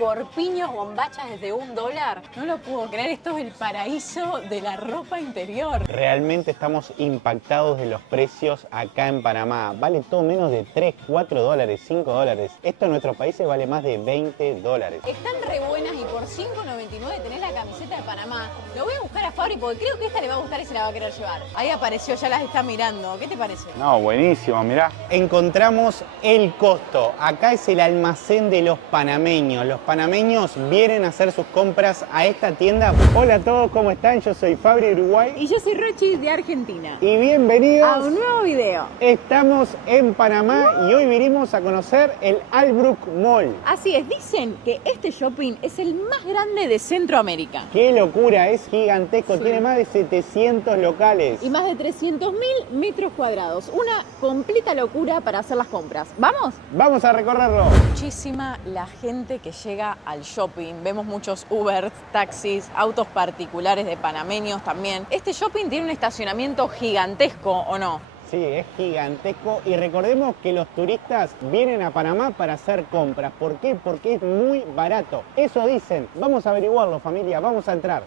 corpiños, bombachas desde $1. No lo puedo creer, esto es el paraíso de la ropa interior. Realmente estamos impactados de los precios acá en Panamá. Vale todo menos de 3, 4 dólares, 5 dólares. Esto en nuestros países vale más de 20 dólares. Están re buenas y por $5.99 tenés la camiseta de Panamá. Lo voy a buscar a Fabri porque creo que esta le va a gustar y se la va a querer llevar. Ahí apareció, ya las está mirando. ¿Qué te parece? No, buenísimo, mirá. Encontramos el costo. Acá es el almacén de los panameños. Los panameños vienen a hacer sus compras a esta tienda. Hola a todos, ¿cómo están? Yo soy Fabri Uruguay. Y yo soy Rochi de Argentina. Y bienvenidos A un nuevo video. Estamos en Panamá y hoy vinimos a conocer el Albrook Mall. Así es, dicen que este shopping es el más grande de Centroamérica. ¡Qué locura! Es gigantesco, Sí. Tiene más de 700 locales. Y más de 300.000 metros cuadrados. Una completa locura para hacer las compras. ¿Vamos? Vamos a recorrerlo. Muchísima la gente que llega al shopping. Vemos muchos Uber, taxis, autos particulares de panameños también. Este shopping tiene un estacionamiento gigantesco, ¿o no? Sí, es gigantesco y recordemos que los turistas vienen a Panamá para hacer compras. ¿Por qué? Porque es muy barato. Eso dicen. Vamos a averiguarlo, familia. Vamos a entrar.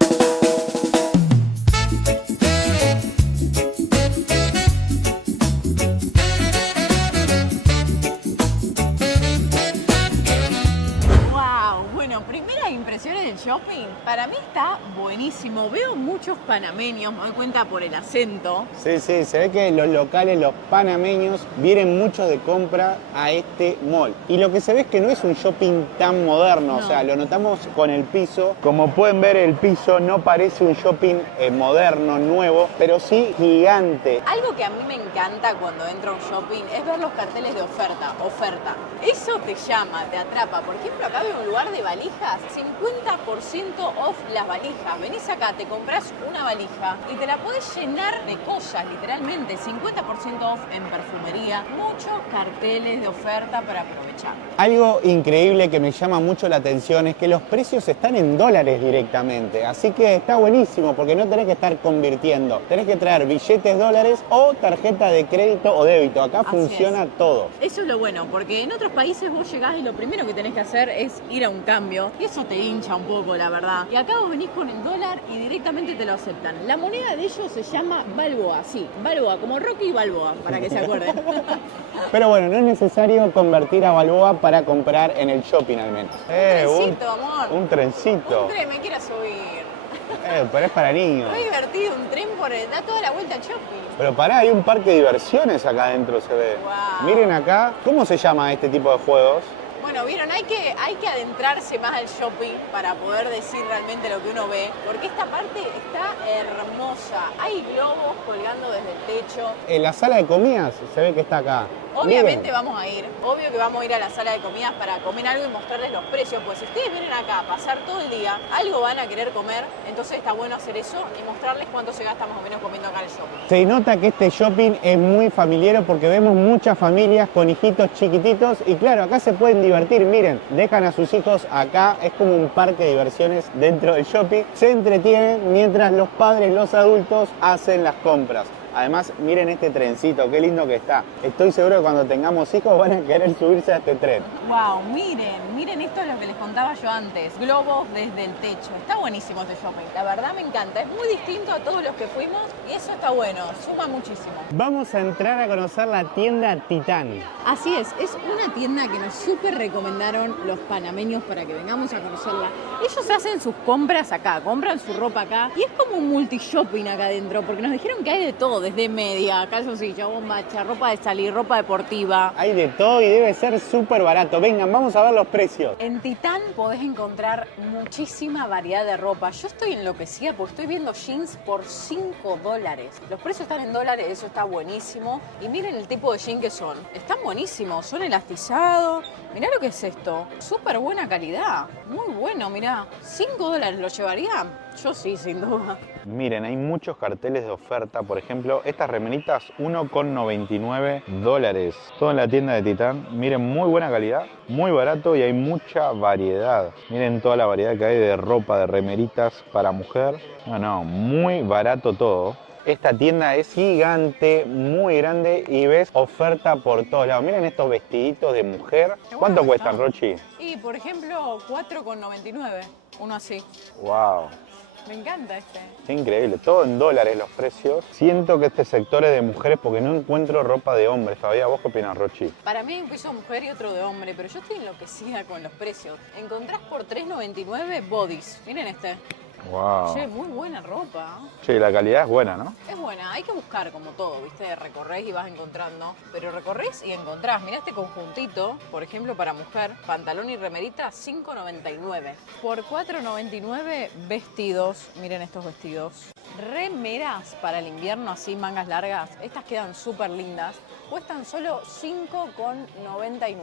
Wow, bueno, primeras impresiones del shopping. Para mí está buenísimo. Veo muchos panameños, me doy cuenta por el acento. Sí, sí, se ve que los locales, los panameños, vienen muchos de compra a este mall. Y lo que se ve es que no es un shopping tan moderno, No. o sea, lo notamos con el piso. Como pueden ver, el piso no parece un shopping moderno, nuevo, pero sí gigante. Algo que a mí me encanta cuando entro a un shopping es ver los carteles de oferta. Eso te llama, te atrapa. Por ejemplo, acá veo un lugar de valijas, 50% off las valijas. Venís acá, te compras una valija y te la podés llenar de cosas, literalmente. 50% off en perfumería. Muchos carteles de oferta para aprovechar. Algo increíble que me llama mucho la atención es que los precios están en dólares directamente. Así que está buenísimo porque no tenés que estar convirtiendo. Tenés que traer billetes dólares o tarjeta de crédito o débito. Acá Así funciona todo. Eso es lo bueno, porque en otros países vos llegás y lo primero que tenés que hacer es ir a un cambio. Y eso te hincha un poco, la verdad. Y acá vos venís con el dólar y directamente te lo aceptan. La moneda de ellos se llama Balboa, sí. Balboa, como Rocky Balboa, para que se acuerden. Pero bueno, no es necesario convertir a Balboa para comprar en el shopping al menos. Trencito, amor. Un trencito. Un tren, me quiero subir. Pero es para niños. Muy divertido, un tren da toda la vuelta al shopping. Pero pará, hay un parque de diversiones acá adentro, se ve. Wow. Miren acá, ¿cómo se llama este tipo de juegos? Bueno, vieron, hay que adentrarse más al shopping para poder decir realmente lo que uno ve, porque esta parte está hermosa. Hay globos colgando desde el techo. En la sala de comidas se ve que está acá. Obviamente Miren. vamos a ir, obvio que vamos a ir a la sala de comidas para comer algo y mostrarles los precios, pues si ustedes vienen acá a pasar todo el día, algo van a querer comer, entonces está bueno hacer eso y mostrarles cuánto se gasta más o menos comiendo acá en el shopping. Se nota que este shopping es muy familiar porque vemos muchas familias con hijitos chiquititos y claro, acá se pueden divertir, miren, dejan a sus hijos acá, es como un parque de diversiones dentro del shopping, se entretienen mientras los padres, los adultos hacen las compras. Además, miren este trencito, qué lindo que está. Estoy seguro que cuando tengamos hijos van a querer subirse a este tren. Wow, miren, esto es lo que les contaba yo antes, globos desde el techo. Está buenísimo este shopping, la verdad me encanta, es muy distinto a todos los que fuimos y eso está bueno, suma muchísimo. Vamos a entrar a conocer la tienda Titán. Así es una tienda que nos súper recomendaron los panameños para que vengamos a conocerla. Ellos hacen sus compras acá, compran su ropa acá y es como un multi-shopping acá adentro porque nos dijeron que hay de todo, desde media, calzoncillo, bombacha, ropa de salir, ropa deportiva. Hay de todo y debe ser súper barato. Vengan, vamos a ver los precios. En Titán podés encontrar muchísima variedad de ropa. Yo estoy enloquecida porque estoy viendo jeans por $5. Los precios están en dólares, eso está buenísimo. Y miren el tipo de jean que son. Están buenísimos, son elastizados. Mirá lo que es esto. Súper buena calidad. Muy bueno, mirá. $5 lo llevaría. Yo sí, sin duda. Miren, hay muchos carteles de oferta. Por ejemplo, estas remeritas, $1,99. Todo en la tienda de Titán. Miren, muy buena calidad, muy barato y hay mucha variedad. Miren toda la variedad que hay de ropa, de remeritas para mujer. No, muy barato todo. Esta tienda es gigante, muy grande y ves oferta por todos lados. Miren estos vestiditos de mujer. ¿Cuánto cuestan, Rochi? Y por ejemplo, 4,99. Uno así. Wow. Me encanta este. Qué increíble, todo en dólares los precios. Siento que este sector es de mujeres porque no encuentro ropa de hombres todavía. ¿Vos qué opinas, Rochi? Para mí hay un piso mujer y otro de hombre, pero yo estoy enloquecida con los precios. Encontrás por 3,99 bodies. Miren este. Wow. Che, muy buena ropa. Che, la calidad es buena, ¿no? Es buena, hay que buscar como todo, ¿viste? Recorrés y vas encontrando. Pero recorrés y encontrás. Mirá este conjuntito, por ejemplo, para mujer, pantalón y remerita, 5,99. Por 4,99 vestidos. Miren estos vestidos. Remeras para el invierno, así, mangas largas. Estas quedan súper lindas. Cuestan solo 5,99.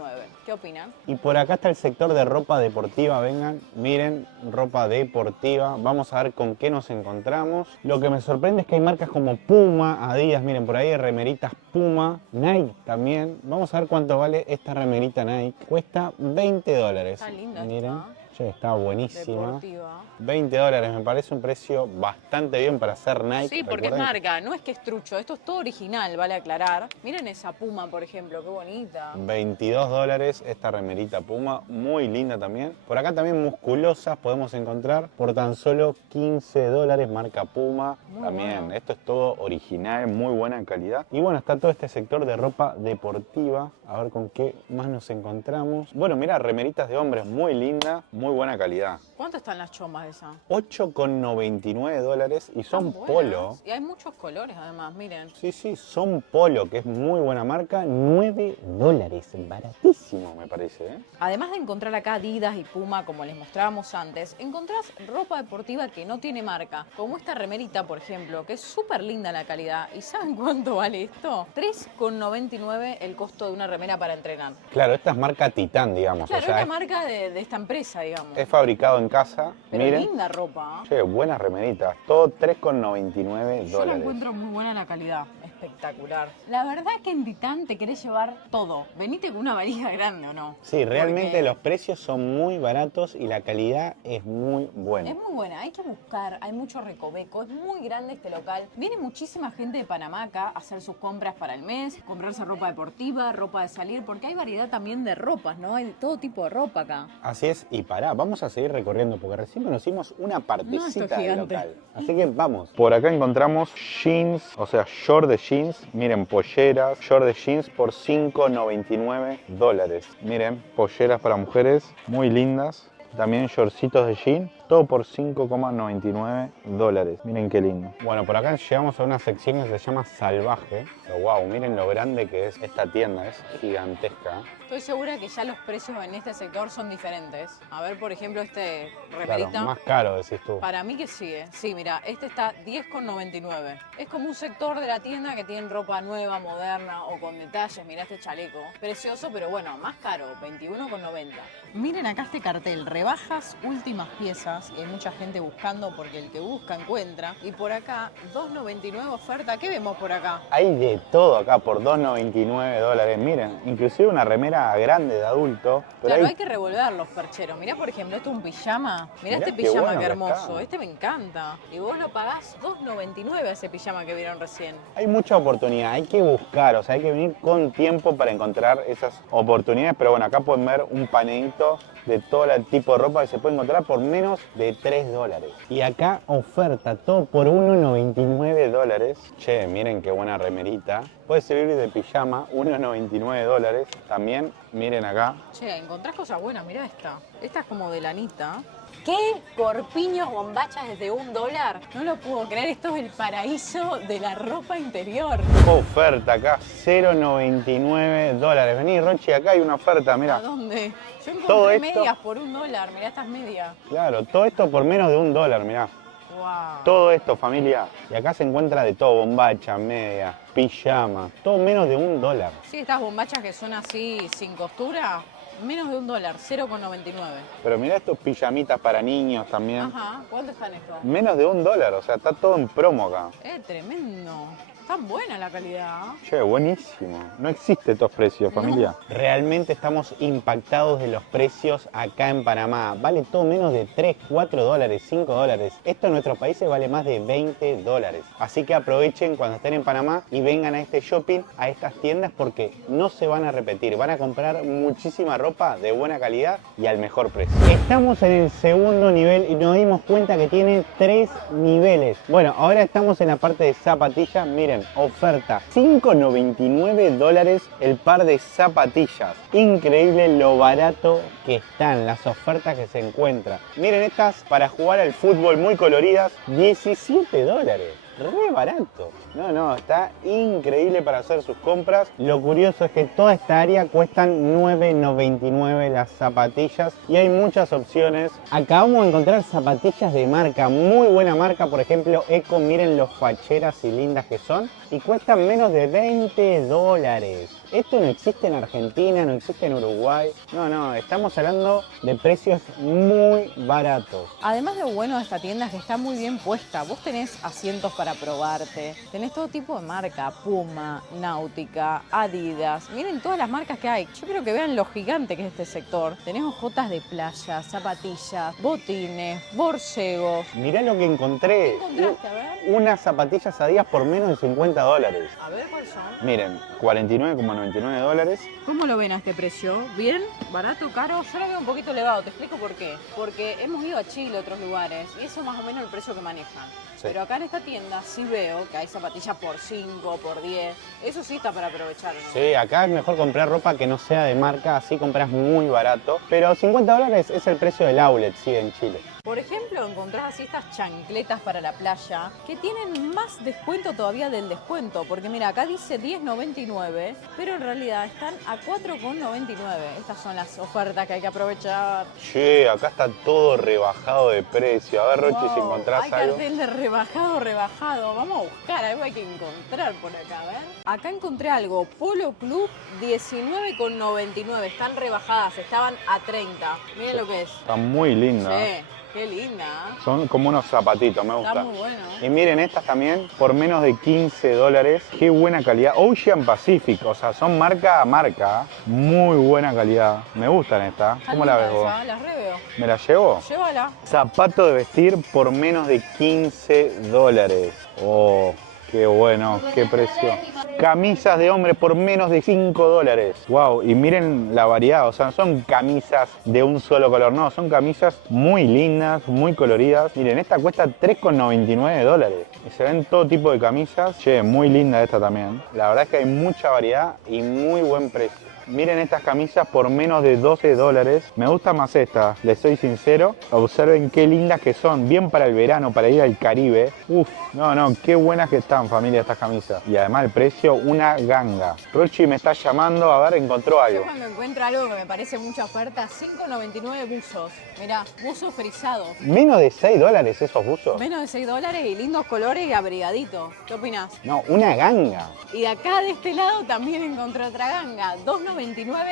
¿Qué opinan? Y por acá está el sector de ropa deportiva. Vengan, miren, ropa deportiva. Vamos a ver con qué nos encontramos. Lo que me sorprende es que hay marcas como Puma, Adidas. Miren, por ahí hay remeritas Puma, Nike también. Vamos a ver cuánto vale esta remerita Nike. Cuesta $20. Está linda miren. esta. Está buenísima. Deportiva. $20, me parece un precio bastante bien para hacer Nike. Sí, porque es marca, no es que es trucho, esto es todo original, vale aclarar. Miren esa Puma, por ejemplo, qué bonita. $22 esta remerita Puma, muy linda también. Por acá también musculosas podemos encontrar por tan solo $15, marca Puma. Muy también, bueno. esto es todo original, muy buena calidad. Y bueno, está todo este sector de ropa deportiva. A ver con qué más nos encontramos. Bueno, mira, remeritas de hombres muy linda, muy buena calidad. ¿Cuánto están las chomas de esa? $8,99 y son Están buenas. polo. Y hay muchos colores además, miren. Sí, sí, son polo, que es muy buena marca. $9, baratísimo me parece, ¿eh? Además de encontrar acá Adidas y Puma, como les mostrábamos antes, encontrás ropa deportiva que no tiene marca, como esta remerita, por ejemplo, que es súper linda la calidad. ¿Y saben cuánto vale esto? $3,99 el costo de una remera para entrenar. Claro, esta es marca Titán, digamos. Claro, o sea, es la marca de esta empresa, digamos. es fabricado en casa. Pero Miren. linda ropa. Che, buenas remeritas. Todo $3,99. Yo la encuentro muy buena la calidad. Espectacular. La verdad que en Titán te querés llevar todo. Venite con una valija grande, ¿o no? Sí, realmente Porque los precios son muy baratos y la calidad es muy buena. es muy buena, hay que buscar, hay mucho recoveco, es muy grande este local. Viene muchísima gente de Panamá acá a hacer sus compras para el mes, comprarse ropa deportiva, ropa de salir, porque hay variedad también de ropas, ¿no? Hay todo tipo de ropa acá. Así es, y pará, vamos a seguir recorriendo porque recién conocimos una No, esto partecita es del gigante. local. Así que vamos. Por acá encontramos jeans, o sea, short de jeans. Miren, polleras, short de jeans por $5,99. Miren, polleras para mujeres, muy lindas. También shortcitos de jean, todo por $5,99. Miren qué lindo. Bueno, por acá llegamos a una sección que se llama Salvaje. Pero wow, miren lo grande que es esta tienda, es gigantesca. Estoy segura que ya los precios en este sector son diferentes. A ver, por ejemplo, este Claro, remerita. más caro decís tú. Para mí que sigue. Sí, mira, este está $10,99. Es como un sector de la tienda que tienen ropa nueva, moderna o con detalles. Mira este chaleco. Precioso, pero bueno, más caro, $21,90. Miren acá este cartel, rebajas últimas piezas. Y hay mucha gente buscando porque el que busca encuentra. Y por acá, $2,99 oferta. ¿Qué vemos por acá? Hay de todo acá por $2,99. Miren, inclusive una remera grande de adulto. Pero Claro, hay hay que revolver los percheros. Mirá, por ejemplo, esto es un pijama. Mirá Mirá este qué pijama, bueno qué que hermoso. está. Este me encanta. Y vos lo pagás $2,99 a ese pijama que vieron recién. Hay mucha oportunidad, hay que buscar, o sea, hay que venir con tiempo para encontrar esas oportunidades. Pero bueno, acá pueden ver un panelito de todo el tipo de ropa que se puede encontrar por menos de $3. Y acá oferta, todo por $1,99. Che, miren qué buena remerita. Puede servir de pijama, $1,99. También, miren acá. Che, encontrás cosas buenas, mirá esta. Esta es como de lanita. ¿Qué? Corpiños bombachas desde $1. No lo puedo creer, esto es el paraíso de la ropa interior. Oferta acá, $0,99. Vení, Rochi, acá hay una oferta, ¿A mira. dónde? Yo Todo encontré esto- medias por $1. Mirá estas medias. Claro, todo esto por menos de $1, mirá. Wow. Todo esto, familia. Y acá se encuentra de todo, bombacha, media, pijama, todo menos de $1. Sí, estas bombachas que son así sin costura, menos de $1, $0,99. Pero mirá estos pijamitas para niños también. Ajá, ¿cuánto están estos? Menos de $1, o sea, está todo en promo acá. Tremendo. Está buena la calidad. Che, buenísimo. No existe estos precios, familia. Realmente estamos impactados de los precios acá en Panamá. Vale todo menos de 3, 4 dólares, 5 dólares. Esto en nuestros países vale más de 20 dólares. Así que aprovechen cuando estén en Panamá y vengan a este shopping, a estas tiendas, porque no se van a repetir. Van a comprar muchísima ropa de buena calidad y al mejor precio. Estamos en el segundo nivel y nos dimos cuenta que tiene 3 niveles. Bueno, ahora estamos en la parte de zapatillas. Miren, oferta. 5.99 dólares el par de zapatillas. Increíble lo barato que están, las ofertas que se encuentran. Miren estas para jugar al fútbol muy coloridas, 17 dólares. Re barato. No, está increíble para hacer sus compras. Lo curioso es que toda esta área cuestan 9.99 las zapatillas y hay muchas opciones. Acá vamos a encontrar zapatillas de marca, muy buena marca, por ejemplo Eco. Miren los facheras y lindas que son y cuestan menos de 20 dólares. Esto no existe en Argentina, no existe en Uruguay. No, estamos hablando de precios muy baratos. Además de bueno de esta tienda es que está muy bien puesta. Vos tenés asientos para probarte, tenés todo tipo de marca, Puma, Náutica, Adidas. Miren todas las marcas que hay. Yo creo que vean lo gigante que es este sector. Tenés hojotas de playa, zapatillas, botines, borcegos. Mirá lo que encontré. ¿Qué encontraste? A ver. Unas zapatillas Adidas por menos de 50 dólares. A ver cuáles son. Miren, 49,99 dólares. ¿Cómo lo ven a este precio? ¿Bien? ¿Barato? ¿Caro? Yo lo veo un poquito elevado, te explico por qué. Porque hemos ido a Chile, a otros lugares, y eso es más o menos el precio que manejan. Sí. Pero acá en esta tienda sí veo que hay zapatillas por 5, por 10. Eso sí está para aprovechar, ¿no? Sí, acá es mejor comprar ropa que no sea de marca, así compras muy barato. Pero 50 dólares es el precio del outlet, sí, en Chile. Por ejemplo, encontrás así estas chancletas para la playa que tienen más descuento todavía del descuento. Porque mira, acá dice 10.99, pero en realidad están a 4.99. Estas son las ofertas que hay que aprovechar. Che, acá está todo rebajado de precio. A ver, Rochi, si encontrás hay algo. cartel de rebajado. Vamos a buscar, algo hay que encontrar por acá, a ver. Acá encontré algo, Polo Club 19.99. Están rebajadas, estaban a 30. Miren lo que es. Está muy linda. Sí. Qué linda. Son como unos zapatitos, me Está gusta. muy bueno. Y miren estas también, por menos de 15 dólares. Qué buena calidad. Ocean Pacific, o sea, son marca a marca. Muy buena calidad. Me gustan estas. ¿Cómo la ves vos? Las reveo. ¿Me la llevo? Llévala. Zapato de vestir por menos de 15 dólares. Oh, qué bueno, qué precio. Camisas de hombre por menos de 5 dólares. Wow, y miren la variedad, o sea, no son camisas de un solo color, no, son camisas muy lindas, muy coloridas. Miren, esta cuesta 3,99 dólares. Y se ven todo tipo de camisas. Che, muy linda esta también. La verdad es que hay mucha variedad y muy buen precio. Miren estas camisas por menos de 12 dólares. Me gusta más esta, les soy sincero. Observen qué lindas que son, bien para el verano, para ir al Caribe. Uf, no, qué buenas que están, familia, estas camisas. Y además el precio, una ganga. Rochi me está llamando, a ver, encontró algo. Yo cuando encuentro algo que me parece mucha oferta, 5.99 buzos. Mirá, buzos frisados. ¿Menos de 6 dólares esos buzos? Menos de 6 dólares y lindos colores y abrigaditos. ¿Qué opinás? No, una ganga. Y de acá, de este lado, también encontré otra ganga. 2.99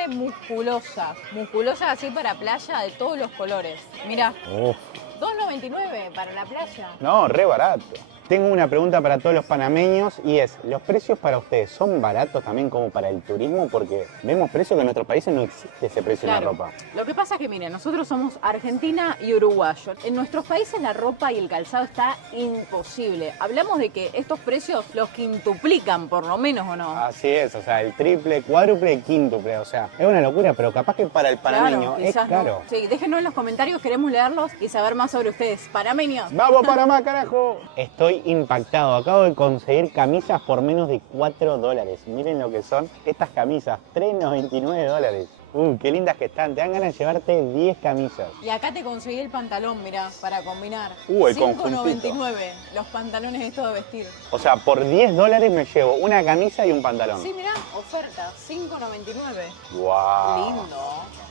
musculosas. Musculosas así para playa de todos los colores. Mirá, Uf. 2.99 para la playa. No, re barato. Tengo una pregunta para todos los panameños y es, ¿los precios para ustedes son baratos también como para el turismo? Porque vemos precios que en nuestros países no existe ese precio en la ropa. Lo que pasa es que, miren, nosotros somos Argentina y uruguayo. En nuestros países la ropa y el calzado está imposible. Hablamos de que estos precios los quintuplican, por lo menos, ¿o no? Así es, o sea, el triple, cuádruple y quíntuple, o sea, es una locura, pero capaz que para el panameño es quizás caro. no. Sí, déjenos en los comentarios, queremos leerlos y saber más sobre ustedes. Panameños. ¡Vamos Panamá, carajo! Estoy impactado, acabo de conseguir camisas por menos de 4 dólares. Miren lo que son estas camisas, 3,99 dólares. Qué lindas que están, te dan ganas de llevarte 10 camisas. Y acá te conseguí el pantalón, mirá, para combinar. El 5.99 los pantalones estos de vestir. O sea, por 10 dólares me llevo una camisa y un pantalón. Sí, mirá, oferta, 5.99. ¡Wow! Lindo.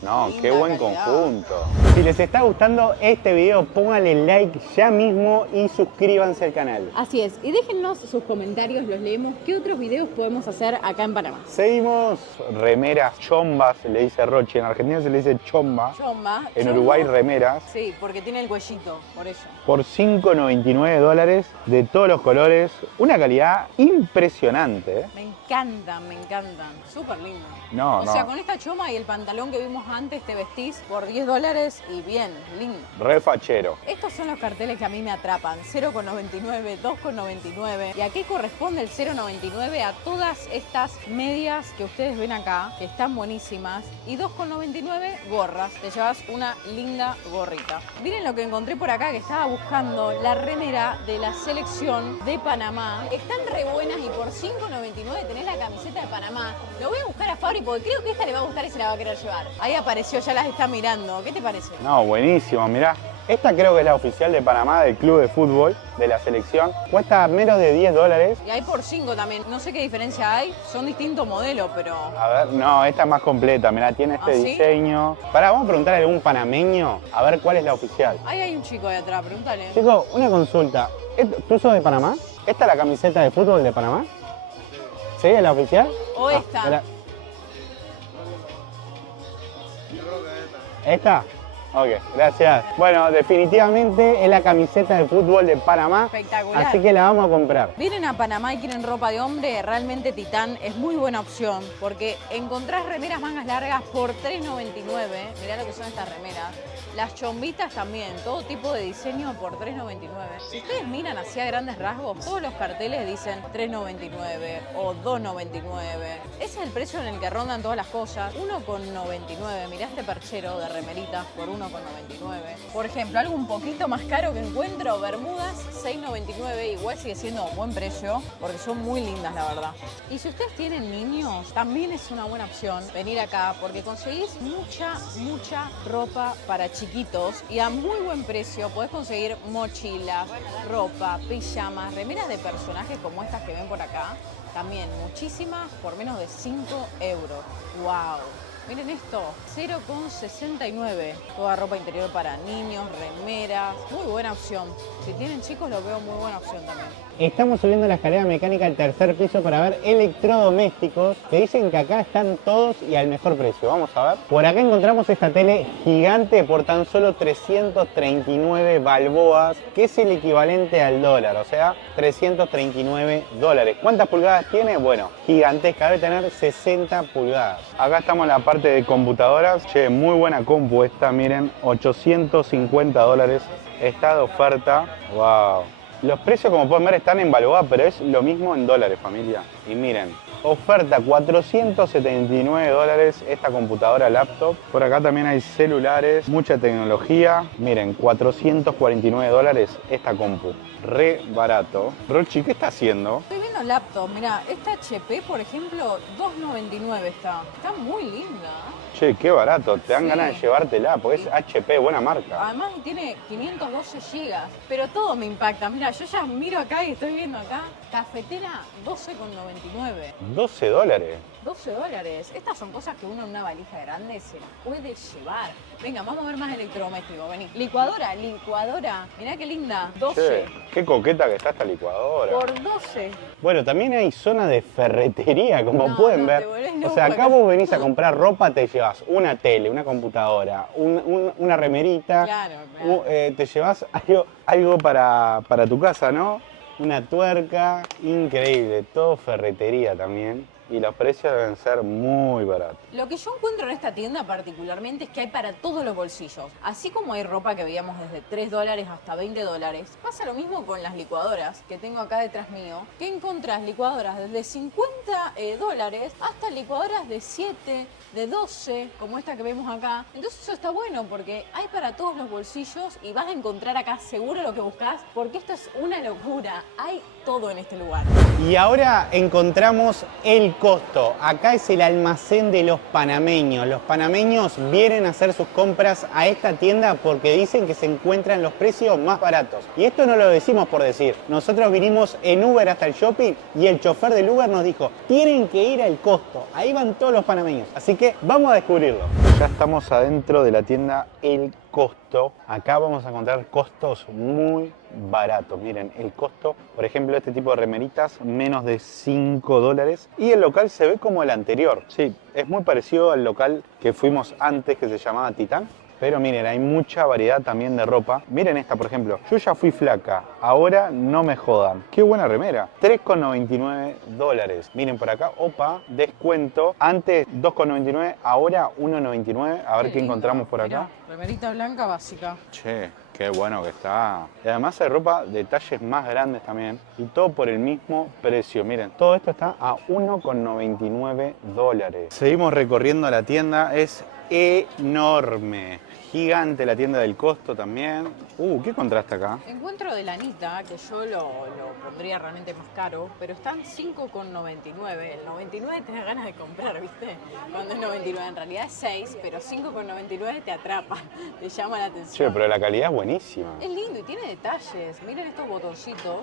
No, Linda qué buen calidad. conjunto. Si les está gustando este video, pónganle like ya mismo y suscríbanse al canal. Así es, y déjennos sus comentarios, los leemos. ¿Qué otros videos podemos hacer acá en Panamá? Seguimos remeras, chombas, le dice Rochi, en Argentina se le dice chomba, Chomba. en Chomba. Uruguay remeras. Sí, porque tiene el cuellito, por eso. Por $5.99 de todos los colores, una calidad impresionante. Me encantan, me encantan. Súper lindo. No, O sea, con esta choma y el pantalón que vimos antes te vestís por $10 y bien, lindo. re fachero. Estos son los carteles que a mí me atrapan. 0,99, 2,99. ¿Y a qué corresponde el 0,99? A todas estas medias que ustedes ven acá, que están buenísimas. Y 2,99 gorras. Te llevas una linda gorrita. Miren lo que encontré por acá, que estaba buscando la remera de la selección de Panamá. Están re buenas y por $5,99 tenés la camiseta de Panamá. Lo voy a buscar a Fabri porque creo que esta le va a gustar y se la va a querer llevar. Ahí apareció, ya las está mirando. ¿Qué te parece? No, buenísimo, mirá. Esta creo que es la oficial de Panamá, del club de fútbol, de la selección. Cuesta menos de $10. Y hay por 5 también. No sé qué diferencia hay. Son distintos modelos, pero... A ver, no, esta es más completa. Mirá, tiene este ¿Ah, sí? diseño. Pará, vamos a preguntarle a algún panameño a ver cuál es la oficial. Ahí hay un chico ahí atrás, pregúntale. Chico, una consulta. ¿Tú sos de Panamá? ¿Esta es la camiseta de fútbol de Panamá? ¿Sí? ¿Es la oficial? O esta. espera. ¿Esta? Ok, gracias. Bueno, definitivamente es la camiseta de fútbol de Panamá. Espectacular. Así que la vamos a comprar. Vienen a Panamá y quieren ropa de hombre, realmente Titán es muy buena opción porque encontrás remeras mangas largas por $3,99. Mirá lo que son estas remeras. Las chombitas también, todo tipo de diseño por $3,99. Si ustedes miran hacia grandes rasgos, todos los carteles dicen $3,99 o $2,99. Ese es el precio en el que rondan todas las cosas. $1,99. Mirá este perchero de remeritas por $1,99. Por ejemplo, algo un poquito más caro que encuentro, bermudas, $6,99. Igual sigue siendo un buen precio porque son muy lindas, la verdad. Y si ustedes tienen niños, también es una buena opción venir acá porque conseguís mucha ropa para chiquitos y a muy buen precio. Podés conseguir mochilas, ropa, pijamas, remeras de personajes como estas que ven por acá. También muchísimas por menos de €5. ¡Wow! Miren esto, 0,69. Toda ropa interior para niños, remeras. Muy buena opción. Si tienen chicos, lo veo muy buena opción también. Estamos subiendo la escalera mecánica al tercer piso para ver electrodomésticos que dicen que acá están todos y al mejor precio. Vamos a ver. Por acá encontramos esta tele gigante por tan solo 339 balboas, que es el equivalente al dólar, o sea, $339. ¿Cuántas pulgadas tiene? Bueno, gigantesca, debe tener 60 pulgadas. Acá estamos en la parte de computadoras. Che, muy buena compu esta, miren, $850. Está de oferta. Wow. Los precios, como pueden ver, están en balboa, pero es lo mismo en dólares, familia. Y miren, oferta $479 esta computadora laptop. Por acá también hay celulares, mucha tecnología. Miren, $449 esta compu. Re barato. Rochi, ¿qué está haciendo? Estoy viendo laptop, mira, esta HP, por ejemplo, $2,99 está. Está muy linda. Che, qué barato. Te dan Sí. ganas de llevártela, porque es HP, buena marca. Además tiene 512 GB, pero todo me impacta. Mira, yo ya miro acá y estoy viendo acá, cafetera $12,99. $12. $12. Estas son cosas que uno en una valija grande se las puede llevar. Venga, vamos a ver más electrodomésticos, vení. Licuadora. Mirá qué linda. 12. Che, qué coqueta que está esta licuadora. Por 12. Bueno, también hay zona de ferretería, como No, no, pueden ver. te volvés O loco sea, acá acá. vos venís a comprar ropa, te llevas una tele, una computadora, una remerita, Claro, claro. te llevas algo para tu casa, ¿no? Una tuerca, increíble, todo ferretería también. Y los precios deben ser muy baratos. Lo que yo encuentro en esta tienda particularmente es que hay para todos los bolsillos. Así como hay ropa que veíamos desde $3 hasta $20, pasa lo mismo con las licuadoras que tengo acá detrás mío, que encontrás licuadoras desde $50 hasta licuadoras de 7, de 12, como esta que vemos acá. Entonces eso está bueno porque hay para todos los bolsillos y vas a encontrar acá seguro lo que buscas, porque esto es una locura. Hay todo en este lugar. Y ahora encontramos el costo. Acá es el almacén de los panameños. Los panameños vienen a hacer sus compras a esta tienda porque dicen que se encuentran los precios más baratos. Y esto no lo decimos por decir. Nosotros vinimos en Uber hasta el shopping y el chofer del Uber nos dijo, tienen que ir al costo. Ahí van todos los panameños. Así que vamos a descubrirlo. Ya estamos adentro de la tienda El Costo. Acá vamos a encontrar costos muy baratos. Miren, el costo, por ejemplo, este tipo de remeritas, menos de 5 dólares. Y el local se ve como el anterior. Sí, es muy parecido al local que fuimos antes, que se llamaba Titán. Pero miren, hay mucha variedad también de ropa. Miren esta, por ejemplo. Yo ya fui flaca. Ahora no me jodan. Qué buena remera. 3,99 dólares. Miren por acá. Opa, descuento. Antes 2,99, ahora 1,99. A ver qué encontramos por acá. Mirá, remerita blanca básica. Che, qué bueno que está. Y además hay ropa de talles más grandes también. Y todo por el mismo precio. Miren, todo esto está a 1,99 dólares. Seguimos recorriendo la tienda. Es enorme. Gigante la tienda del Costo también. ¿Qué contraste acá? Encuentro de lanita, que yo lo pondría realmente más caro, pero están 5,99. El 99 te da ganas de comprar, ¿viste? Cuando es 99, en realidad es 6, pero 5,99 te atrapa, te llama la atención. Che, pero la calidad es buenísima. Es lindo y tiene detalles. Miren estos botoncitos,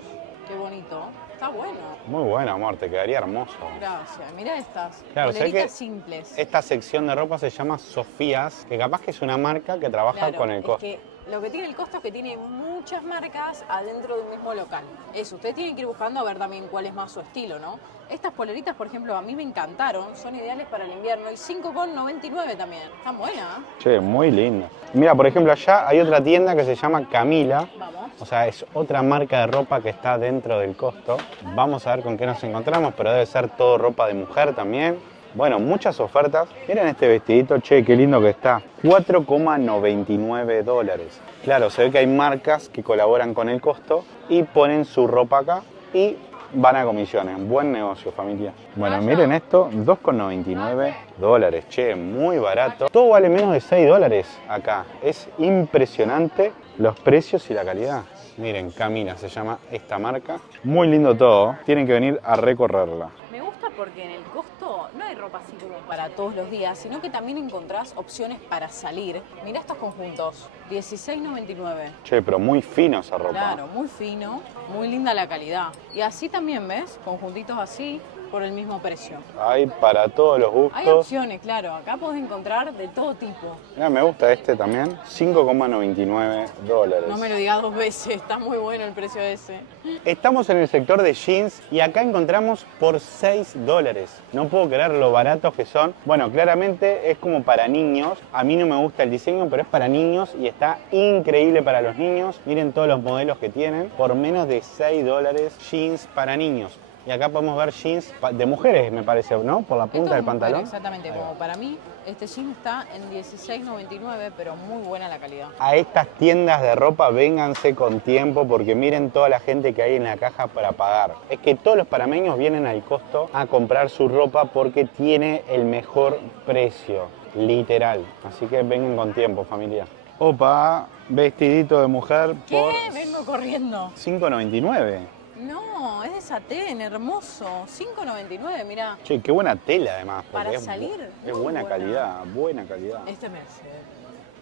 qué bonito. Está bueno. Muy bueno, amor, te quedaría hermoso. Gracias. Mirá estas Claro, sé que poleritas simples. esta sección de ropa se llama Sofías, que capaz que es una marca que trabaja Claro, con el es Costo. que lo que tiene el Costo es que tiene muchas marcas adentro de un mismo local. Eso, ustedes tienen que ir buscando a ver también cuál es más su estilo, ¿no? Estas poleritas, por ejemplo, a mí me encantaron, son ideales para el invierno y 5,99 también. Están buenas. Che, muy linda. Mira, por ejemplo, allá hay otra tienda que se llama Camila. Vamos. O sea, es otra marca de ropa que está dentro del Costo. Vamos a ver con qué nos encontramos, pero debe ser todo ropa de mujer también. Bueno, muchas ofertas. Miren este vestidito, che, qué lindo que está. 4,99 dólares. Claro, se ve que hay marcas que colaboran con el Costo y ponen su ropa acá y van a comisiones. Buen negocio, familia. Bueno, miren esto, 2,99 dólares. Che, muy barato. Todo vale menos de 6 dólares acá. Es impresionante los precios y la calidad. Miren, Camila se llama esta marca. Muy lindo todo. Tienen que venir a recorrerla. Me gusta porque en el Costo no hay ropa así como para todos los días, sino que también encontrás opciones para salir. Mirá estos conjuntos, 16,99. Che, pero muy fino esa ropa. Claro, muy fino, muy linda la calidad. Y así también, ¿ves? Conjuntitos así por el mismo precio. Hay para todos los gustos. Hay opciones, claro. Acá podés encontrar de todo tipo. Mirá, me gusta este también. 5,99 dólares. No me lo digas 2 veces, está muy bueno el precio ese. Estamos en el sector de jeans y acá encontramos por 6 dólares. No puedo creer lo baratos que son. Bueno, claramente es como para niños. A mí no me gusta el diseño, pero es para niños y está increíble para los niños. Miren todos los modelos que tienen. Por menos de 6 dólares, jeans para niños. Y acá podemos ver jeans de mujeres, me parece, ¿no? Por la punta Esto del es mujer, pantalón. exactamente, como para mí, este jean está en 16,99, pero muy buena la calidad. A estas tiendas de ropa vénganse con tiempo porque miren toda la gente que hay en la caja para pagar. Es que todos los panameños vienen al Costo a comprar su ropa porque tiene el mejor precio, literal. Así que vengan con tiempo, familia. Opa, vestidito de mujer por ¿Qué? Vengo corriendo. 5,99. No, es de satén, hermoso. 5,99, mirá. Che, qué buena tela además. Porque Para es salir, Es muy buena buena. calidad, buena calidad. Este me hace.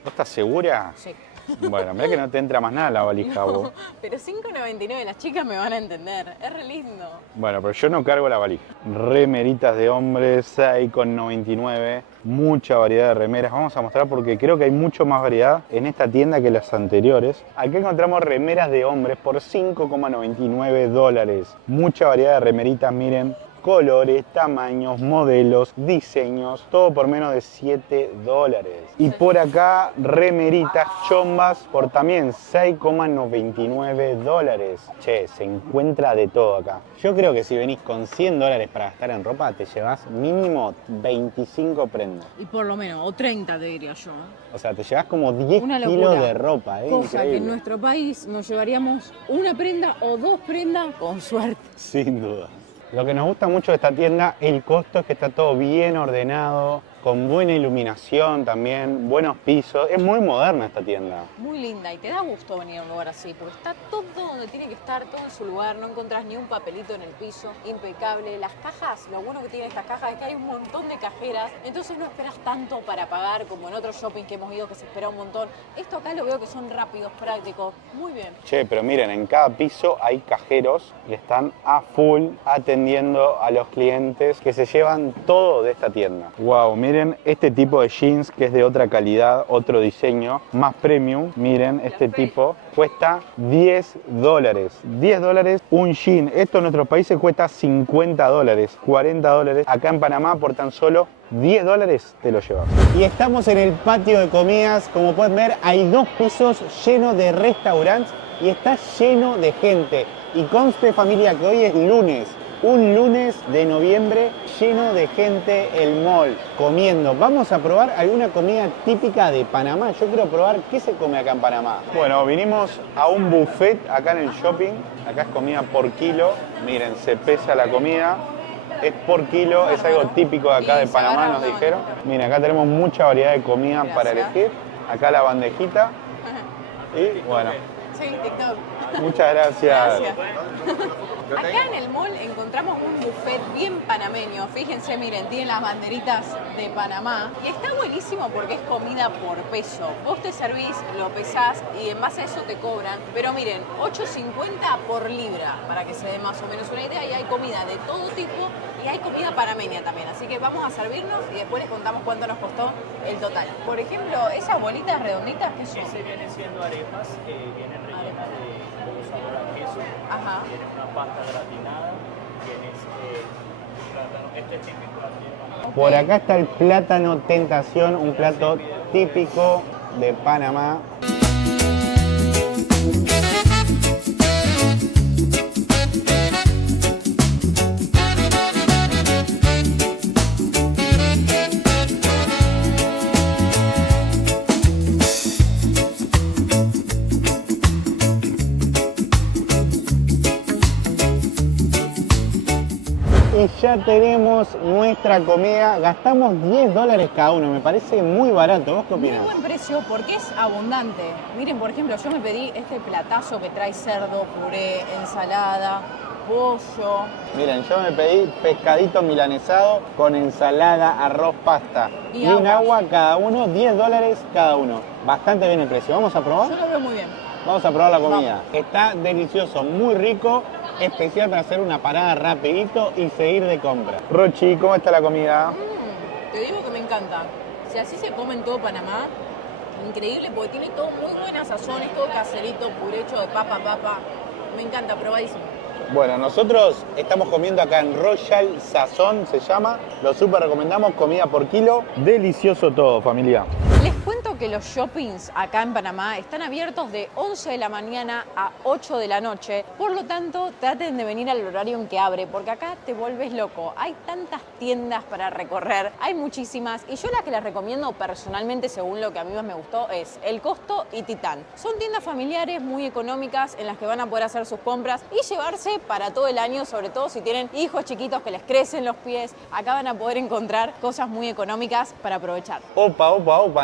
¿Vos estás segura? Sí. Bueno, mirá que no te entra más nada a la valija vos. Pero 5,99, las chicas me van a entender. Es re lindo. Bueno, pero yo no cargo la valija. Remeritas de hombres, 6,99. Mucha variedad de remeras. Vamos a mostrar porque creo que hay mucho más variedad en esta tienda que las anteriores. Aquí encontramos remeras de hombres por 5,99 dólares. Mucha variedad de remeritas, miren. Colores, tamaños, modelos, diseños, todo por menos de 7 dólares. Y por acá, remeritas chombas por también 6,99 dólares. Che, se encuentra de todo acá. Yo creo que si venís con 100 dólares para gastar en ropa, te llevas mínimo 25 prendas. Y por lo menos, o 30 te diría yo. O sea, te llevas como 10 Una kilos locura. de ropa, Cosa que en increíble. nuestro país nos llevaríamos una prenda o 2 prendas con suerte. Sin duda. Lo que nos gusta mucho de esta tienda, el Costo, es que está todo bien ordenado, con buena iluminación también, buenos pisos. Es muy moderna esta tienda. Muy linda y te da gusto venir a un lugar así, porque está todo donde tiene que estar, todo en su lugar, no encontrás ni un papelito en el piso, impecable. Las cajas, lo bueno que tiene estas cajas es que hay un montón de cajeras, entonces no esperas tanto para pagar como en otros shopping que hemos ido que se espera un montón. Esto acá lo veo que son rápidos, prácticos, muy bien. Che, pero miren, en cada piso hay cajeros y están a full atendiendo a los clientes que se llevan todo de esta tienda. Wow, miren Miren este tipo de jeans que es de otra calidad, otro diseño, más premium. Miren este tipo, cuesta 10 dólares. 10 dólares un jean. Esto en nuestros países cuesta 50 dólares, 40 dólares. Acá en Panamá por tan solo 10 dólares te lo llevas. Y estamos en el patio de comidas. Como pueden ver, hay 2 pisos llenos de restaurantes y está lleno de gente. Y conste, familia, que hoy es lunes. Un lunes de noviembre lleno de gente el mall comiendo. Vamos a probar alguna comida típica de Panamá. Yo quiero probar qué se come acá en Panamá. Bueno, vinimos a un buffet acá en el shopping. Acá es comida por kilo. Miren, se pesa la comida. Es por kilo, es algo típico de acá de Panamá, nos dijeron. Miren, acá tenemos mucha variedad de comida para elegir. Acá la bandejita. Y bueno. Sí, TikTok. Muchas gracias. Acá en el mall encontramos un buffet bien panameño. Fíjense, miren, tiene las banderitas de Panamá. Y está buenísimo porque es comida por peso. Vos te servís, lo pesás y en base a eso te cobran. Pero miren, 8.50 por libra, para que se dé más o menos una idea. Y hay comida de todo tipo y hay comida panameña también. Así que vamos a servirnos y después les contamos cuánto nos costó el total. Por ejemplo, esas bolitas redonditas, ¿qué son? Ese vienen siendo arepas, vienen rellenas de pollo sabor a queso. Ajá. Tienes una pasta gratinada, tienes un plátano, este es típico de arepa. Por acá está el plátano tentación, un plato típico de Panamá. Y ya tenemos nuestra comida. Gastamos 10 dólares cada uno. Me parece muy barato. ¿Vos qué Muy opinás? buen precio porque es abundante. Miren, por ejemplo, yo me pedí este platazo que trae cerdo, puré, ensalada, pollo. Miren, yo me pedí pescadito milanesado con ensalada, arroz, pasta Y y un agua. agua cada uno, 10 dólares cada uno. Bastante bien el precio. ¿Vamos a probar? Yo lo veo muy bien. Vamos a probar la comida. Está delicioso, muy rico, especial para hacer una parada rapidito y seguir de compra. Rochi, ¿cómo está la comida? Te digo que me encanta. Si así se come en todo Panamá, increíble porque tiene todo muy buenas sazones, todo caserito, puré hecho de papa. Me encanta, probadísimo. Bueno, nosotros estamos comiendo acá en Royal Sazón, se llama. Lo súper recomendamos, comida por kilo. Delicioso todo, familia. Les cuento que los shoppings acá en Panamá están abiertos de 11 de la mañana a 8 de la noche. Por lo tanto, traten de venir al horario en que abre, porque acá te vuelves loco. Hay tantas tiendas para recorrer, hay muchísimas. Y yo la que les recomiendo personalmente, según lo que a mí más me gustó, es El Costo y Titán. Son tiendas familiares muy económicas en las que van a poder hacer sus compras y llevarse para todo el año, sobre todo si tienen hijos chiquitos que les crecen los pies. Acá van a poder encontrar cosas muy económicas para aprovechar. Opa,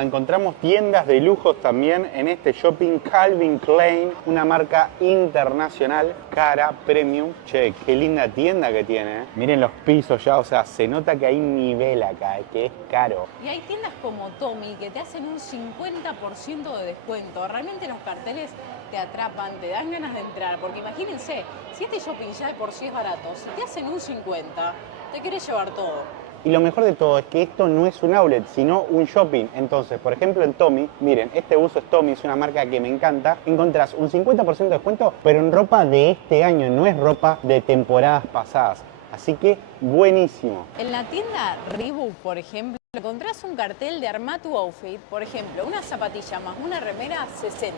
encontramos tiendas de lujos también en este shopping. Calvin Klein, una marca internacional, cara, premium. Che, qué linda tienda que tiene, ¿eh? Miren los pisos ya, o sea, se nota que hay nivel acá, que es caro. Y hay tiendas como Tommy que te hacen un 50% de descuento. Realmente los carteles te atrapan, te dan ganas de entrar. Porque imagínense, si este shopping ya de por sí es barato, si te hacen un 50, te querés llevar todo. Y lo mejor de todo es que esto no es un outlet, sino un shopping. Entonces, por ejemplo, en Tommy, miren, este buzo es Tommy, es una marca que me encanta. Encontrás un 50% de descuento, pero en ropa de este año, no es ropa de temporadas pasadas. Así que, buenísimo. En la tienda Reebok, por ejemplo, encontrás un cartel de Arma tu Outfit, por ejemplo, una zapatilla más una remera 60,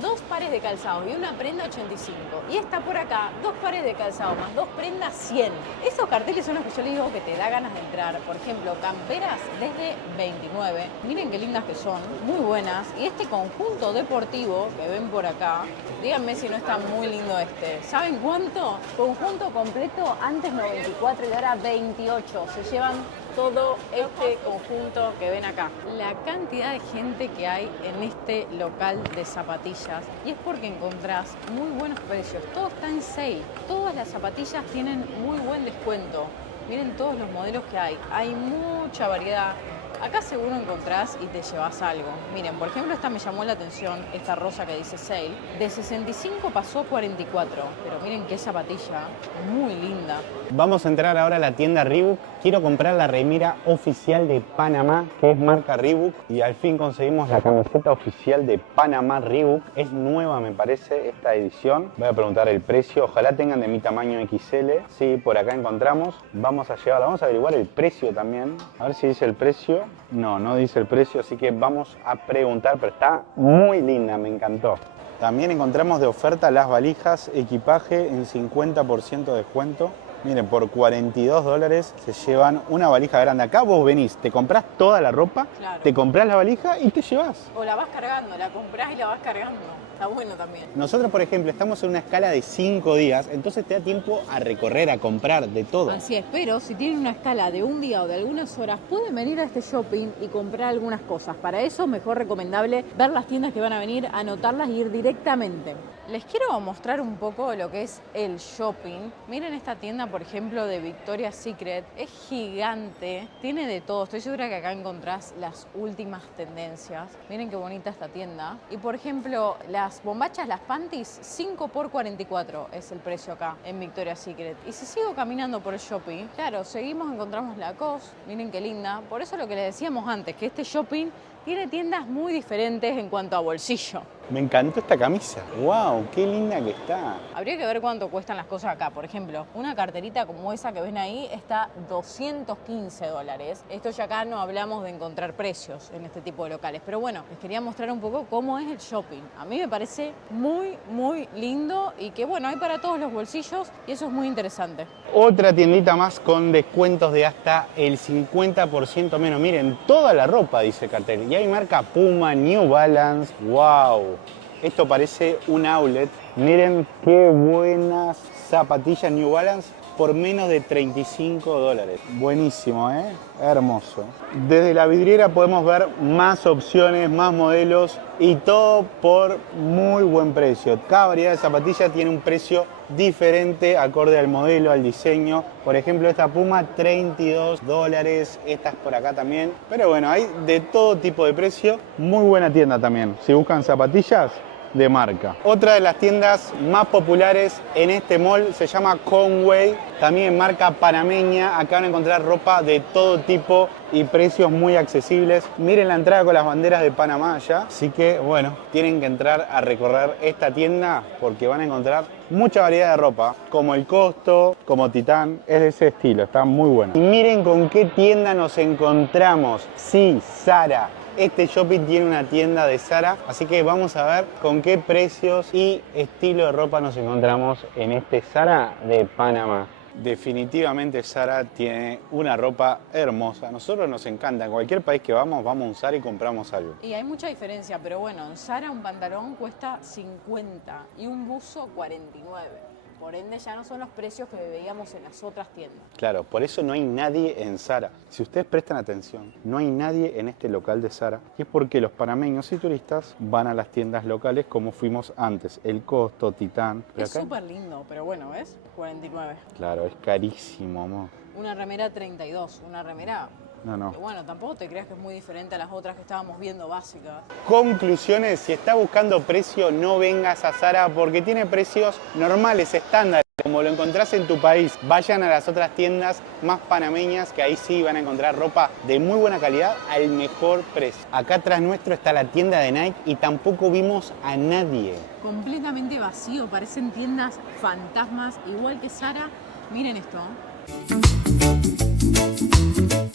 2 pares de calzados y una prenda 85. Y está por acá, 2 pares de calzados más 2 prendas 100. Esos carteles son los que yo les digo que te da ganas de entrar. Por ejemplo, camperas desde 29. Miren qué lindas que son, muy buenas. Y este conjunto deportivo que ven por acá, díganme si no está muy lindo este. ¿Saben cuánto? Conjunto completo antes 94 y ahora 28. Se llevan todo este conjunto que ven acá. La cantidad de gente que hay en este local de zapatillas, y es porque encontrás muy buenos precios. Todo está en sale. Todas las zapatillas tienen muy buen descuento. Miren todos los modelos que hay. Hay mucha variedad. Acá seguro encontrás y te llevas algo. Miren, por ejemplo, esta me llamó la atención, esta rosa que dice Sale. De 65 pasó a 44. Pero miren qué zapatilla, muy linda. Vamos a entrar ahora a la tienda Reebok. Quiero comprar la remera oficial de Panamá, que es marca Reebok. Y al fin conseguimos la camiseta oficial de Panamá Reebok. Es nueva, me parece, esta edición. Voy a preguntar el precio. Ojalá tengan de mi tamaño XL. Sí, por acá encontramos. Vamos a llevarla. Vamos a averiguar el precio también. A ver si dice el precio. No, no dice el precio, así que vamos a preguntar. Pero está muy linda, me encantó. También encontramos de oferta las valijas equipaje en 50% de descuento. Miren, por 42 dólares se llevan una valija grande. Acá vos venís, te comprás toda la ropa, Claro. te comprás la valija y te llevas. O la vas cargando, la comprás y la vas cargando. Está bueno también. Nosotros, por ejemplo, estamos en una escala de 5 días, entonces te da tiempo a recorrer, a comprar de todo. Así es, pero si tienen una escala de un día o de algunas horas, pueden venir a este shopping y comprar algunas cosas. Para eso, mejor recomendable ver las tiendas que van a venir, anotarlas y ir directamente. Les quiero mostrar un poco lo que es el shopping. Miren esta tienda, por ejemplo, de Victoria's Secret. Es gigante, tiene de todo. Estoy segura que acá encontrás las últimas tendencias. Miren qué bonita esta tienda. Y, por ejemplo, las bombachas, las panties, 5 por 44 es el precio acá en Victoria's Secret. Y si sigo caminando por el shopping, claro, encontramos Lacoste. Miren qué linda. Por eso lo que les decíamos antes, que este shopping tiene tiendas muy diferentes en cuanto a bolsillo. Me encantó esta camisa. ¡Wow! ¡Qué linda que está! Habría que ver cuánto cuestan las cosas acá. Por ejemplo, una carterita como esa que ven ahí está 215 dólares. Esto ya acá no hablamos de encontrar precios en este tipo de locales. Pero bueno, les quería mostrar un poco cómo es el shopping. A mí me parece muy, muy lindo y que bueno, hay para todos los bolsillos y eso es muy interesante. Otra tiendita más con descuentos de hasta el 50% menos. Miren, toda la ropa, dice el cartel. Y hay marca Puma, New Balance. ¡Wow! Esto parece un outlet. Miren qué buenas zapatillas New Balance por menos de 35 dólares. Buenísimo, ¿eh? Hermoso. Desde la vidriera podemos ver más opciones, más modelos y todo por muy buen precio. Cada variedad de zapatillas tiene un precio diferente acorde al modelo, al diseño. Por ejemplo, esta Puma, 32 dólares. Estas por acá también. Pero bueno, hay de todo tipo de precio. Muy buena tienda también. Si buscan zapatillas de marca. Otra de las tiendas más populares en este mall se llama Conway, también marca panameña. Acá van a encontrar ropa de todo tipo y precios muy accesibles. Miren la entrada con las banderas de Panamá allá. Así que bueno, tienen que entrar a recorrer esta tienda porque van a encontrar mucha variedad de ropa, como el Costo, como Titán, es de ese estilo, está muy bueno. Y miren con qué tienda nos encontramos. Sí, Zara. Este shopping tiene una tienda de Zara, así que vamos a ver con qué precios y estilo de ropa nos encontramos en este Zara de Panamá. Definitivamente Zara tiene una ropa hermosa. A nosotros nos encanta. En cualquier país que vamos a un Zara y compramos algo. Y hay mucha diferencia, pero bueno, en Zara un pantalón cuesta 50 y un buzo 49. Por ende ya no son los precios que veíamos en las otras tiendas. Claro, por eso no hay nadie en Zara. Si ustedes prestan atención, no hay nadie en este local de Zara. Y es porque los panameños y turistas van a las tiendas locales como fuimos antes. El Costo, Titán. Pero Es acá, súper lindo, pero bueno, ¿ves? 49. claro, es carísimo, amor. Una remera 32, una remera... No. que bueno, tampoco te creas que es muy diferente a las otras que estábamos viendo básicas. Conclusiones, si estás buscando precio, no vengas a Zara porque tiene precios normales, estándares, como lo encontrás en tu país. Vayan a las otras tiendas más panameñas, que ahí sí van a encontrar ropa de muy buena calidad al mejor precio. Acá atrás nuestro está la tienda de Nike y tampoco vimos a nadie. Completamente vacío, parecen tiendas fantasmas, igual que Zara. Miren esto.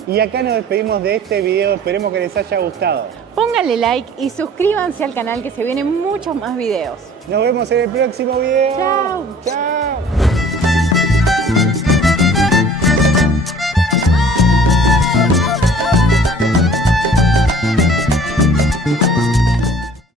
Y acá nos despedimos de este video, esperemos que les haya gustado. Pónganle like y suscríbanse al canal que se vienen muchos más videos. Nos vemos en el próximo video. Chao. Chao.